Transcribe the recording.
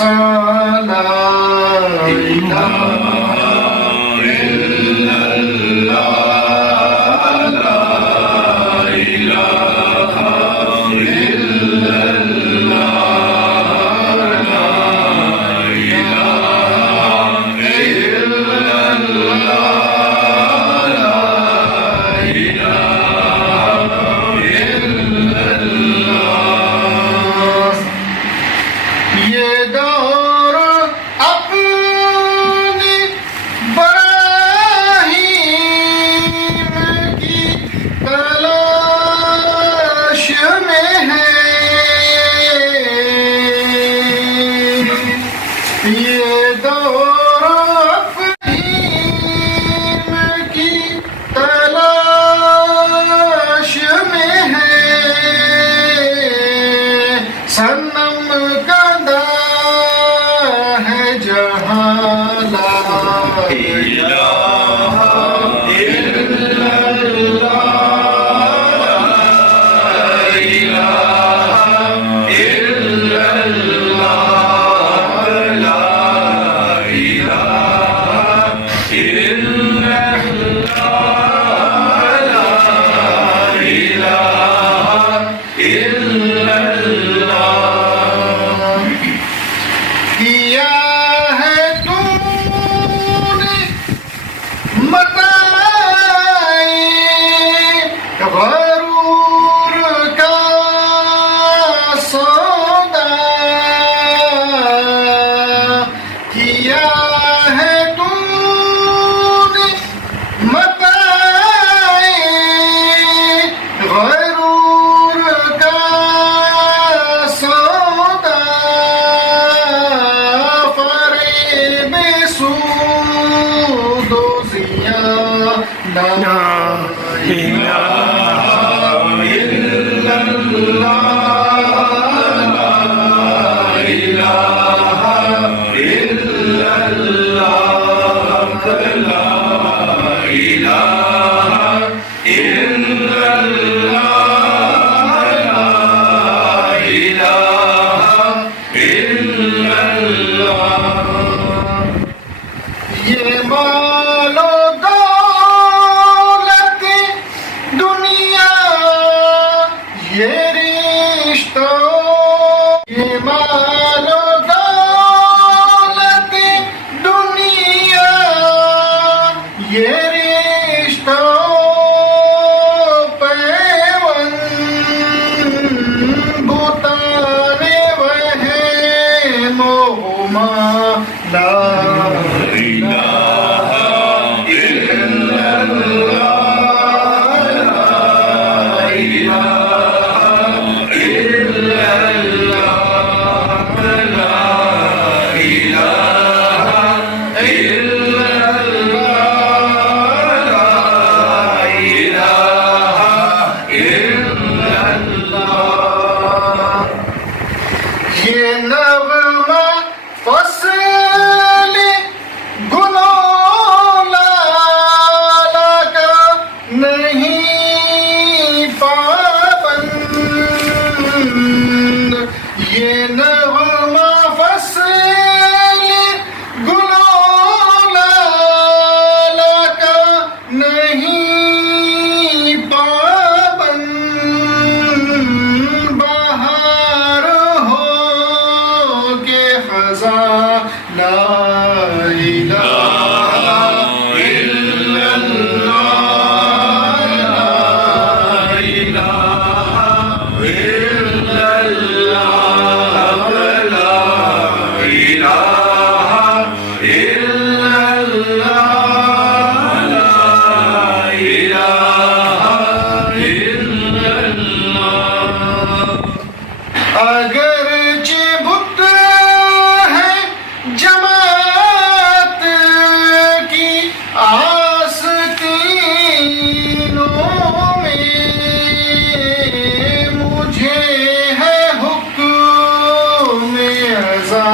सा ला इलाहा इल्लल्लाह ला इलाहा इल्लल्लाह ला इलाहा इल्लल्लाह ला इलाहा इल्लल्लाह। ये दौर अपनी बराहीम की तलाश में है। ये दौर अपनी की तलाश में है। सनम कदा है जहाँ ला इलाहा इल्लल्लाह ला इलाहा इल्लल्लाह ला इलाहा इल्लल्लाह ला इलाहा इल्लल्लाह। किया है तूने मताए गरूर का सौदा। किया है तूने मताए गरूर का सौदा। फरेब सूद ज़ियादा ला इलाहा इल्लल्लाह ला इलाहा इल्लल्लाह ला इलाहा इल्लल्लाह ला इलाहा इल्लल्लाह। ये मालो दौलत दुनिया ये रिश्ता। ये मालो दौलत दुनिया ये रिश्ता पैवन बुताने वहे मोहमा ला इलाहा इल्लल्लाह ला इलाहा इल्लल्लाह ला इलाहा इल्लल्लाह ला इलाहा इल्लल्लाह। ये नगमा फसल गुलोला का नहीं पाबंद। ये नगमा फसल गुलोला का नहीं पाबंद। बहार हो के खजा ला इलाहा इल्लल्लाह ला इलाहा इल्लल्लाह ला इलाहा इल्लल्लाह ला इलाहा इल्लल्लाह। अगरचे बुत है जमात की आस्तीनों में। मुझे है हुक्म अज़ा